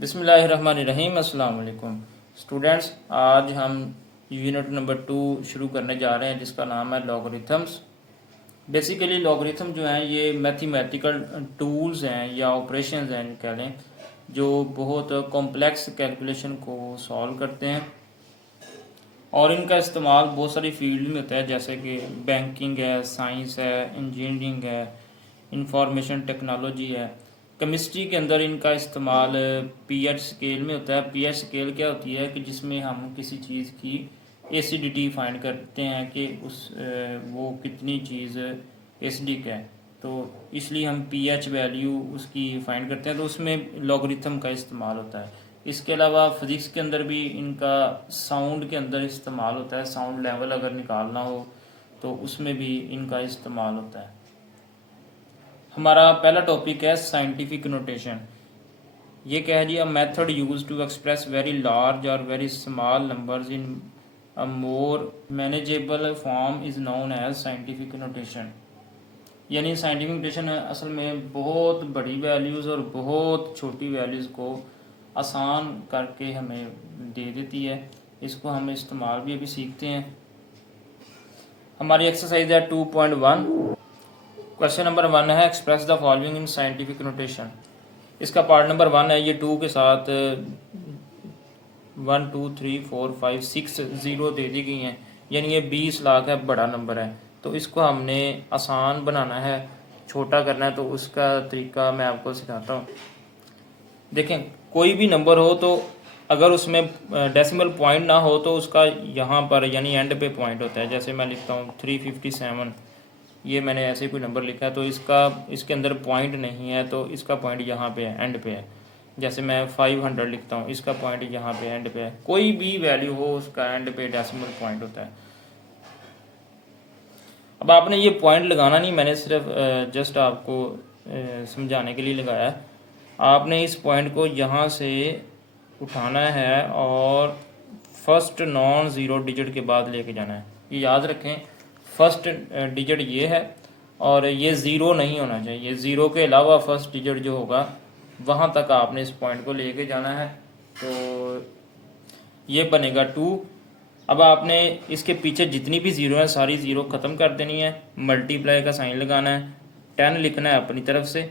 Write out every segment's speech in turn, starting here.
बिस्मिल्लाहिर्रहमानिर्रहीम। अस्सलाम वालेकुम स्टूडेंट्स, आज हम यूनिट नंबर 2 शुरू करने जा रहे हैं जिसका नाम है लॉगरिथम्स। बेसिकली लॉगरिथम जो हैं ये मैथमेटिकल टूल्स हैं या ऑपरेशंस हैं कह लें, जो बहुत कॉम्प्लेक्स कैलकुलेशन को सॉल्व करते हैं और इनका इस्तेमाल बहुत सारी फील्ड में होता है, जैसे कि बैंकिंग है, साइंस है, इंजीनियरिंग है, इंफॉर्मेशन टेक्नोलॉजी है। केमिस्ट्री के अंदर इनका इस्तेमाल पीएच स्केल में होता है। पीएच स्केल क्या होती है कि जिसमें हम किसी चीज़ की एसिडिटी फाइंड करते हैं कि वो कितनी चीज़ एसिडिक है, तो इसलिए हम पीएच वैल्यू उसकी फाइंड करते हैं, तो उसमें लॉगरिथम का इस्तेमाल होता है। इसके अलावा फिजिक्स के अंदर भी इनका साउंड के अंदर इस्तेमाल होता है। साउंड लेवल अगर निकालना हो तो उसमें भी इनका इस्तेमाल होता है। हमारा पहला टॉपिक है साइंटिफिक नोटेशन। ये कह दिया method use to express very large और very small numbers in a more manageable form is known as scientific notation. यानी साइंटिफिक नोटेशन असल में बहुत बड़ी वैल्यूज़ और बहुत छोटी वैल्यूज़ को आसान करके हमें दे देती है। इसको हम इस्तेमाल भी अभी सीखते हैं। हमारी एक्सरसाइज है 2.1। क्वेश्चन नंबर 1 है express the following in scientific notation. इसका पार्ट नंबर 1 है, ये 2 के साथ 1 2 3 4 5 6 ज़ीरो दे दी गई हैं, यानी ये 20 लाख है, बड़ा नंबर है। तो इसको हमने आसान बनाना है, छोटा करना है, तो उसका तरीका मैं आपको सिखाता हूँ। देखें, कोई भी नंबर हो तो अगर उसमें डेसिमल पॉइंट ना हो तो उसका यहाँ पर यानी एंड पे पॉइंट होता है। जैसे मैं लिखता हूँ 357, ये मैंने ऐसे कोई नंबर लिखा है तो इसके अंदर पॉइंट नहीं है, तो इसका पॉइंट यहाँ पे है, एंड पे है। जैसे मैं 500 लिखता हूँ, इसका पॉइंट यहाँ पे एंड पे है। कोई भी वैल्यू हो उसका एंड पे डेसिमल पॉइंट होता है। अब आपने ये पॉइंट लगाना नहीं, मैंने सिर्फ जस्ट आपको समझाने के लिए लगाया है। आपने इस पॉइंट को यहाँ से उठाना है और फर्स्ट नॉन ज़ीरो डिजिट के बाद लेके जाना है। ये याद रखें, फर्स्ट डिजिट ये है और ये ज़ीरो नहीं होना चाहिए। ज़ीरो के अलावा फर्स्ट डिजिट जो होगा वहाँ तक आपने इस पॉइंट को लेके जाना है, तो ये बनेगा 2। अब आपने इसके पीछे जितनी भी ज़ीरो है सारी ज़ीरो ख़त्म कर देनी है, मल्टीप्लाई का साइन लगाना है, 10 लिखना है अपनी तरफ से,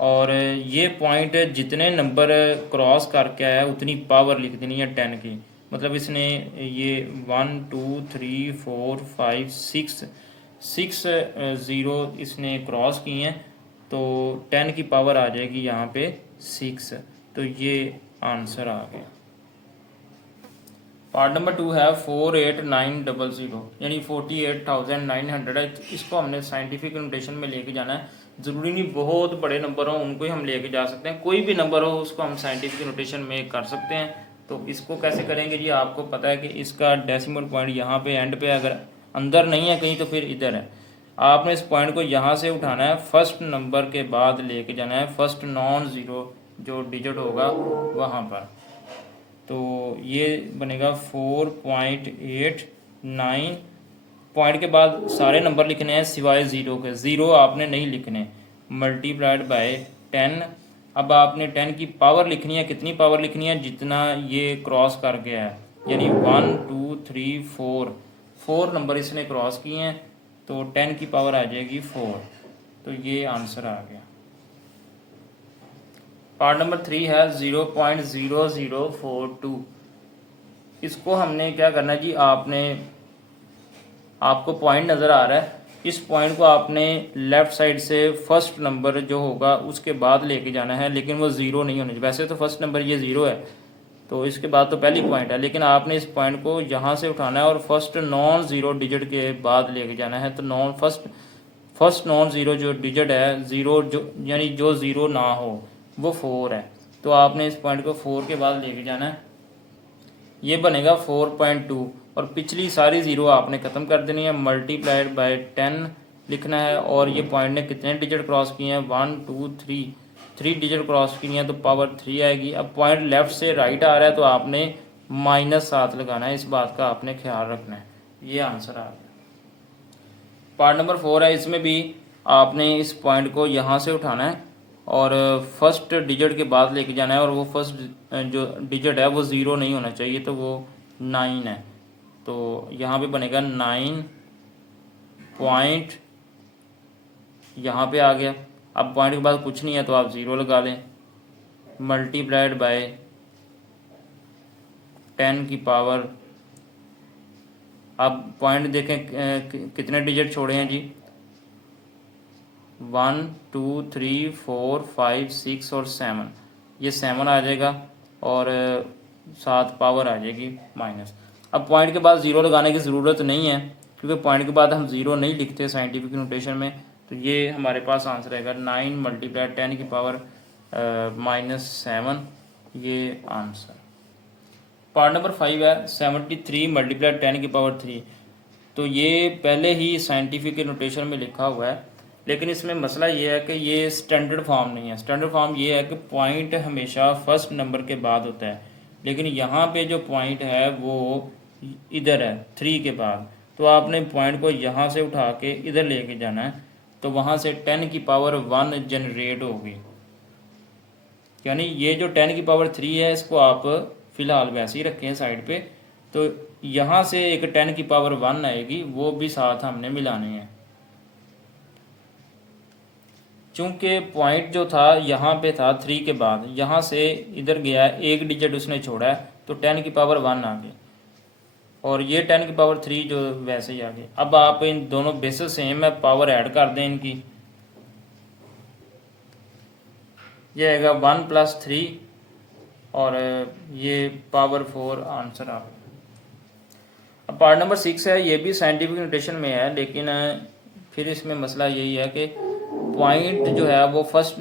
और ये पॉइंट जितने नंबर क्रॉस करके आया उतनी पावर लिख देनी है 10 की। मतलब इसने ये 1 2 3 4 5 6 ज़ीरो इसने क्रॉस किए हैं, तो 10 की पावर आ जाएगी यहाँ पे 6। तो ये आंसर आ गया। पार्ट नंबर 2 है 48900, यानी 48,900 है। इसको हमने साइंटिफिक नोटेशन में लेके जाना है। ज़रूरी नहीं बहुत बड़े नंबर हो उनको ही हम लेके जा सकते हैं, कोई भी नंबर हो उसको हम साइंटिफिक नोटेशन में कर सकते हैं। तो इसको कैसे करेंगे जी, आपको पता है कि इसका डेसिमल पॉइंट यहाँ पे एंड पे, अगर अंदर नहीं है कहीं तो फिर इधर है। आपने इस पॉइंट को यहाँ से उठाना है, फर्स्ट नंबर के बाद लेके जाना है, फर्स्ट नॉन ज़ीरो जो डिजिट होगा वहाँ पर। तो ये बनेगा 4.89। पॉइंट के बाद सारे नंबर लिखने हैं सिवाय ज़ीरो के। ज़ीरो आपने नहीं लिखने, मल्टीप्लाइड बाय 10। अब आपने 10 की पावर लिखनी है, कितनी पावर लिखनी है, जितना ये क्रॉस कर गया है, यानी 1 2 3 4 नंबर इसने क्रॉस किए हैं, तो 10 की पावर आ जाएगी 4। तो ये आंसर आ गया। पार्ट नंबर 3 है 0.0042। इसको हमने क्या करना है जी, आपको पॉइंट नज़र आ रहा है, इस पॉइंट को आपने लेफ़्ट साइड से फर्स्ट नंबर जो होगा उसके बाद लेके जाना है, लेकिन वो ज़ीरो नहीं होना चाहिए। वैसे तो फर्स्ट नंबर ये ज़ीरो है, तो इसके बाद तो पहली पॉइंट है, लेकिन आपने इस पॉइंट को यहाँ से उठाना है और फर्स्ट नॉन ज़ीरो डिजिट के बाद लेके जाना है। तो फर्स्ट नॉन ज़ीरो जो डिजिट है ज़ीरो, जो यानी जो ज़ीरो ना हो, वो 4 है। तो आपने इस पॉइंट को 4 के बाद लेके जाना है, ये बनेगा 4.2। और पिछली सारी ज़ीरो आपने ख़त्म कर देनी है, मल्टीप्लाइड बाय 10 लिखना है। और ये पॉइंट ने कितने डिजिट क्रॉस किए हैं, 1 2 3 डिजिट क्रॉस किए हैं, तो पावर 3 आएगी। अब पॉइंट लेफ़्ट से राइट आ रहा है तो आपने -7 लगाना है, इस बात का आपने ख्याल रखना है। ये आंसर आ गया। पार्ट नंबर 4 है, इसमें भी आपने इस पॉइंट को यहाँ से उठाना है और फर्स्ट डिजिट के बाद लेके जाना है, और वो फर्स्ट जो डिजिट है वो 0 नहीं होना चाहिए, तो वो 9 है। तो यहाँ पे बनेगा 9 पॉइंट, यहाँ पे आ गया। अब पॉइंट के बाद कुछ नहीं है तो आप 0 लगा लें, मल्टीप्लाइड बाय 10 की पावर। अब पॉइंट देखें कितने डिजिट छोड़े हैं जी, 1 2 3 4 5 6 और 7, ये 7 आ जाएगा और 7 पावर आ जाएगी माइनस। अब पॉइंट के बाद 0 लगाने की ज़रूरत नहीं है, क्योंकि पॉइंट के बाद हम 0 नहीं लिखते साइंटिफिक नोटेशन में। तो ये हमारे पास आंसर आएगा 9 मल्टीप्लाई 10 की पावर -7, ये आंसर। पार्ट नंबर 5 है 73 मल्टीप्लाई 10 की पावर 3। तो ये पहले ही साइंटिफिक नोटेशन में लिखा हुआ है, लेकिन इसमें मसला ये है कि ये स्टैंडर्ड फॉर्म नहीं है। स्टैंडर्ड फॉर्म ये है कि पॉइंट हमेशा फर्स्ट नंबर के बाद होता है, लेकिन यहाँ पे जो पॉइंट है वो इधर है 3 के बाद। तो आपने पॉइंट को यहाँ से उठा के इधर लेके जाना है, तो वहाँ से 10 की पावर 1 जनरेट होगी। यानी ये जो 10 की पावर 3 है इसको आप फिलहाल वैसे ही रखें साइड पे। तो यहाँ से एक 10 की पावर 1 आएगी, वो भी साथ हमने मिलानी है। चूंकि पॉइंट जो था यहाँ पे था 3 के बाद, यहाँ से इधर गया, एक डिजिट उसने छोड़ा है, तो 10 की पावर 1 आ गई, और ये 10 की पावर 3 जो वैसे ही आ गई। अब आप इन दोनों बेसिस सेम है, पावर ऐड कर दें इनकी, ये आएगा 1 + 3 और ये पावर 4 आंसर आ गया। अब पार्ट नंबर 6 है, ये भी साइंटिफिक नोटेशन में है, लेकिन फिर इसमें मसला यही है कि पॉइंट जो है वो फर्स्ट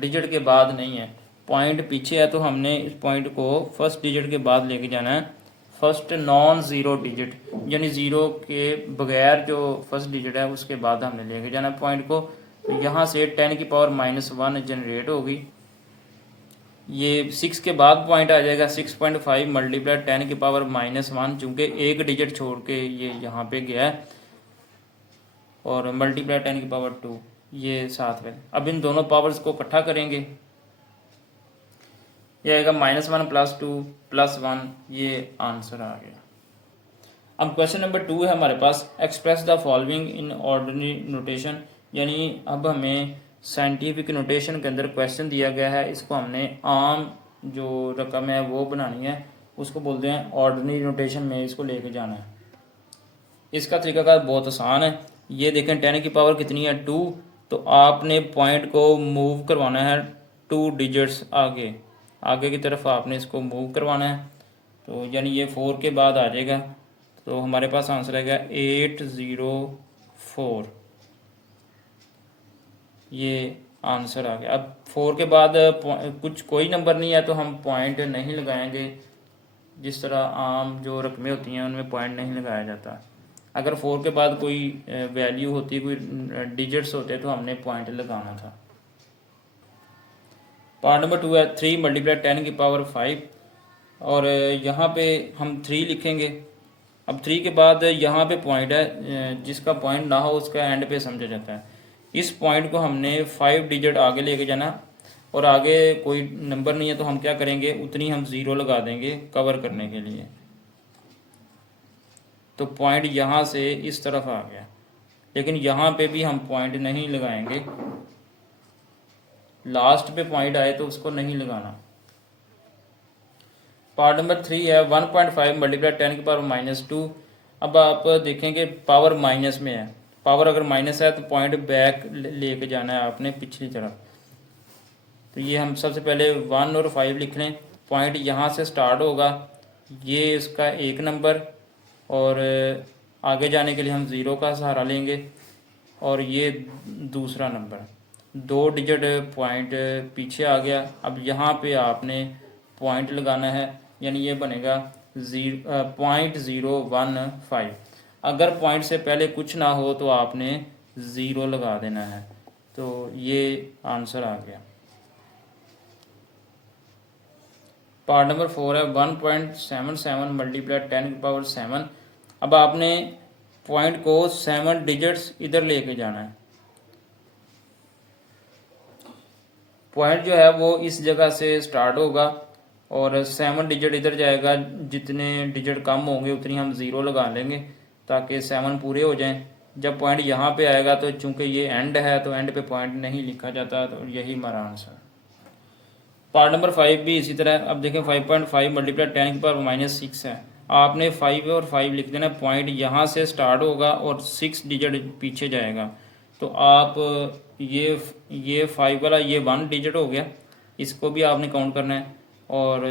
डिजिट के बाद नहीं है, पॉइंट पीछे है। तो हमने इस पॉइंट को फर्स्ट डिजिट के बाद लेके जाना है, फर्स्ट नॉन ज़ीरो डिजिट, यानी ज़ीरो के बगैर जो फर्स्ट डिजिट है उसके बाद हमने लेके जाना है पॉइंट को। तो यहाँ से 10 की पावर -1 जनरेट होगी, ये 6 के बाद पॉइंट आ जाएगा 6.5 मल्टीप्लाई 10 की पावर -1, चूँकि एक डिजिट छोड़ के ये यहाँ पे गया है, और मल्टीप्लाई 10 की पावर 2, ये साथ में। अब इन दोनों पावर्स को इकट्ठा करेंगे, ये आएगा -1 + 2 + 1, ये आंसर आ गया। अब क्वेश्चन नंबर 2 है हमारे पास, express the following in ordinary notation. यानी अब हमें साइंटिफिक नोटेशन के अंदर क्वेश्चन दिया गया है, इसको हमने आम जो रकम है वो बनानी है, उसको बोलते हैं ऑर्डिनरी नोटेशन में इसको लेके जाना है। इसका तरीकाकार बहुत आसान है, ये देखें 10 की पावर कितनी है 2, तो आपने पॉइंट को मूव करवाना है 2 डिजिट्स आगे, आगे की तरफ आपने इसको मूव करवाना है। तो यानी ये 4 के बाद आ जाएगा, तो हमारे पास आंसर आएगा 804, ये आंसर आ गया। अब 4 के बाद कुछ कोई नंबर नहीं है तो हम पॉइंट नहीं लगाएंगे, जिस तरह आम जो रकमें होती हैं उनमें पॉइंट नहीं लगाया जाता। अगर 4 के बाद कोई वैल्यू होती, कोई डिजिट्स होते, तो हमने पॉइंट लगाना था। पार्ट नंबर 2 है 3 मल्टीप्लाई 10 की पावर 5, और यहाँ पे हम 3 लिखेंगे। अब 3 के बाद यहाँ पे पॉइंट है, जिसका पॉइंट ना हो उसका एंड पे समझा जाता है। इस पॉइंट को हमने 5 डिजिट आगे लेके जाना, और आगे कोई नंबर नहीं है तो हम क्या करेंगे, उतनी हम 0 लगा देंगे कवर करने के लिए। तो पॉइंट यहाँ से इस तरफ आ गया, लेकिन यहाँ पे भी हम पॉइंट नहीं लगाएंगे, लास्ट पे पॉइंट आए तो उसको नहीं लगाना। पार्ट नंबर 3 है 1.5 मल्टीप्लाई 10 की पावर -2। अब आप देखेंगे पावर माइनस में है, पावर अगर माइनस है तो पॉइंट बैक लेके जाना है आपने पिछली तरफ। तो ये हम सबसे पहले 1 और 5 लिख लें, पॉइंट यहाँ से स्टार्ट होगा, ये इसका एक नंबर, और आगे जाने के लिए हम 0 का सहारा लेंगे, और ये दूसरा नंबर, 2 डिजिट पॉइंट पीछे आ गया। अब यहाँ पे आपने पॉइंट लगाना है, यानी ये बनेगा 0.015। अगर पॉइंट से पहले कुछ ना हो तो आपने 0 लगा देना है, तो ये आंसर आ गया। पार्ट नंबर 4 है 1.77 मल्टीप्लाई 10 की पावर 7। अब आपने पॉइंट को 7 डिजिट्स इधर लेके जाना है, पॉइंट जो है वो इस जगह से स्टार्ट होगा और 7 डिजिट इधर जाएगा, जितने डिजिट कम होंगे उतनी हम 0 लगा लेंगे ताकि 7 पूरे हो जाएं। जब पॉइंट यहाँ पे आएगा तो चूंकि ये एंड है तो एंड पे पॉइंट नहीं लिखा जाता, तो यही हमारा आंसर। पार्ट नंबर 5 भी इसी तरह। अब देखें 5.5 मल्टीप्लाई 10 की पावर -6 है। आपने 5 और 5 लिख देना, पॉइंट यहाँ से स्टार्ट होगा और 6 डिजिट पीछे जाएगा। तो आप ये 5 वाला ये 1 डिजिट हो गया, इसको भी आपने काउंट करना है और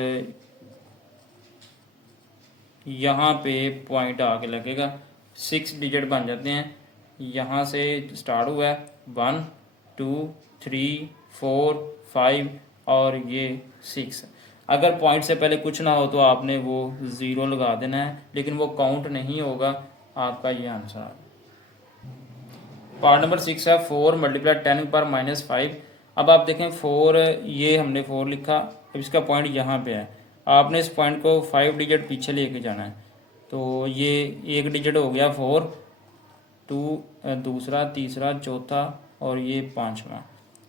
यहाँ पे पॉइंट आके लगेगा, 6 डिजिट बन जाते हैं। यहाँ से स्टार्ट हुआ है 1 2 3 4 5 और ये 6। अगर पॉइंट से पहले कुछ ना हो तो आपने वो 0 लगा देना है, लेकिन वो काउंट नहीं होगा, आपका ये आंसर है। पार्ट नंबर 6 है 4 मल्टीप्लाई 10 की पावर -5। अब आप देखें 4, ये हमने 4 लिखा, अब इसका पॉइंट यहाँ पे है। आपने इस पॉइंट को 5 डिजिट पीछे लेके जाना है। तो ये 1 डिजिट हो गया 4, 2 दूसरा, तीसरा, चौथा और ये 5वां।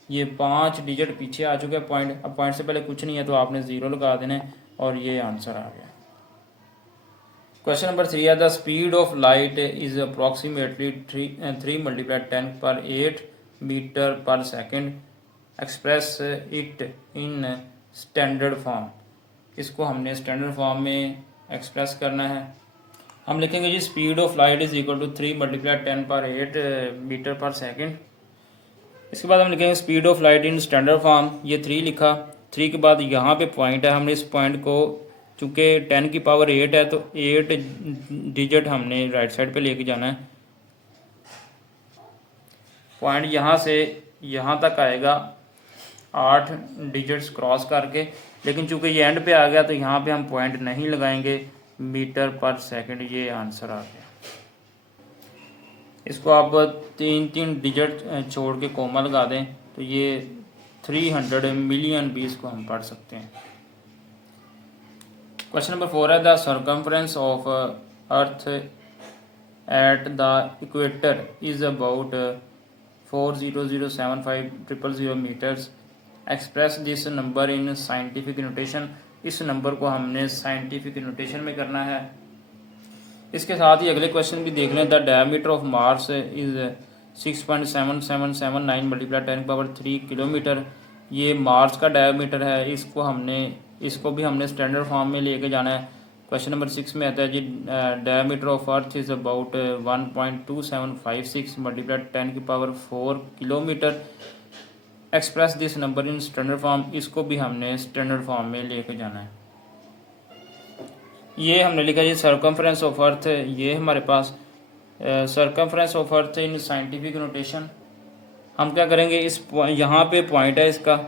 ये 5 डिजिट पीछे आ चुके हैं पॉइंट। अब पॉइंट से पहले कुछ नहीं है तो आपने 0 लगा देना है और ये आंसर आ गया। क्वेश्चन नंबर 3 है the speed of light is approximately 3 multiply 10 पर 8 मीटर पर second, express it in standard form. इसको हमने स्टैंडर्ड फॉर्म में एक्सप्रेस करना है। हम लिखेंगे जी speed of light is equal to 3 multiply 10 पर 8 मीटर पर सेकेंड। इसके बाद हम लिखेंगे speed of light in standard form, ये 3 लिखा। 3 के बाद यहाँ पे पॉइंट है, हमने इस पॉइंट को चूँकि 10 की पावर 8 है तो 8 डिजिट हमने राइट साइड पे लेके जाना है। पॉइंट यहाँ से यहाँ तक आएगा 8 डिजिट्स क्रॉस करके, लेकिन चूँकि ये एंड पे आ गया तो यहाँ पे हम पॉइंट नहीं लगाएंगे, मीटर पर सेकंड ये आंसर आ गया। इसको आप 3 डिजिट छोड़ के कोमा लगा दें तो ये 300 मिलियन भी इसको हम पढ़ सकते हैं। क्वेश्चन नंबर 4 है the circumference of earth at the equator is about 4007500 metres, express this number in scientific notation. इस नंबर को हमने साइंटिफिक नोटेशन में करना है। इसके साथ ही अगले क्वेश्चन भी देख लें the diameter of Mars is 6.7779 multiply 10 power 3 kilometre. ये मार्स का डायमीटर है, इसको भी हमने स्टैंडर्ड फॉर्म में लेके जाना है। क्वेश्चन नंबर 6 में आता है जी diameter of earth is about 1.2756 multiply 10 की power 4 kilometre, express this number in standard form. इसको भी हमने स्टैंडर्ड फॉर्म में लेके जाना है। ये हमने लिखा जी सर्कमफ्रेंस ऑफ अर्थ, ये हमारे पास circumference of earth in scientific notation. हम क्या करेंगे, यहाँ पे पॉइंट है इसका,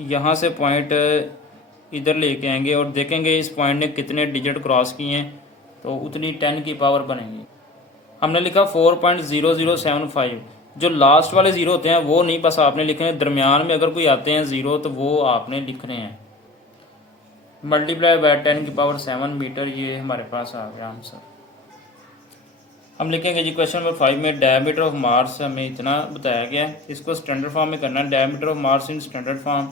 यहाँ से पॉइंट इधर लेके आएंगे और देखेंगे इस पॉइंट ने कितने डिजिट क्रॉस किए हैं, तो उतनी 10 की पावर बनेगी। हमने लिखा 4.0075। जो लास्ट वाले 0 होते हैं वो नहीं, बस आपने लिखे हैं। दरमियान में अगर कोई आते हैं 0 तो वो आपने लिखने हैं। मल्टीप्लाई बाय 10 की पावर 7 मीटर, ये हमारे पास आ गया आंसर। हम लिखेंगे जी क्वेश्चन नंबर 5 में डायमीटर ऑफ मार्स हमें इतना बताया गया है, इसको स्टैंडर्ड फॉर्म में करना है। Diameter of Mars in standard form,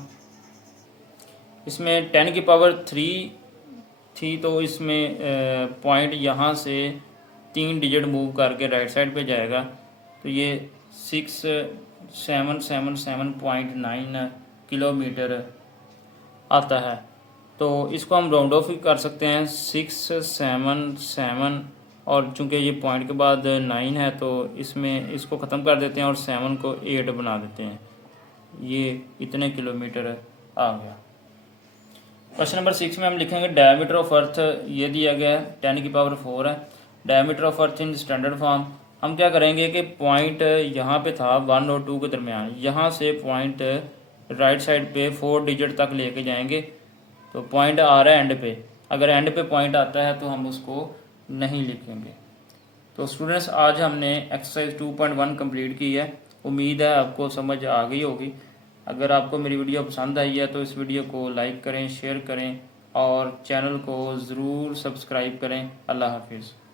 इसमें 10 की पावर 3 थी तो इसमें पॉइंट यहाँ से 3 डिजिट मूव करके राइट साइड पे जाएगा, तो ये 6777.9 किलोमीटर आता है। तो इसको हम राउंड ऑफ भी कर सकते हैं 677, और चूंकि ये पॉइंट के बाद 9 है तो इसमें इसको ख़त्म कर देते हैं और 7 को 8 बना देते हैं। ये इतने किलोमीटर आ गया। क्वेश्चन नंबर 6 में हम लिखेंगे डायमीटर ऑफ अर्थ, ये दिया गया है 10 की पावर 4 है। Diameter of earth in standard form, हम क्या करेंगे कि पॉइंट यहाँ पे था 1 और 2 के दरमियान, यहाँ से पॉइंट राइट साइड पे 4 डिजिट तक लेके जाएंगे। तो पॉइंट आ रहा है एंड पे, अगर एंड पे पॉइंट आता है तो हम उसको नहीं लिखेंगे। तो स्टूडेंट्स आज हमने एक्सरसाइज 2.1 कंप्लीट की है। उम्मीद है आपको समझ आ गई होगी। अगर आपको मेरी वीडियो पसंद आई है तो इस वीडियो को लाइक करें, शेयर करें और चैनल को ज़रूर सब्सक्राइब करें। अल्लाह हाफिज़।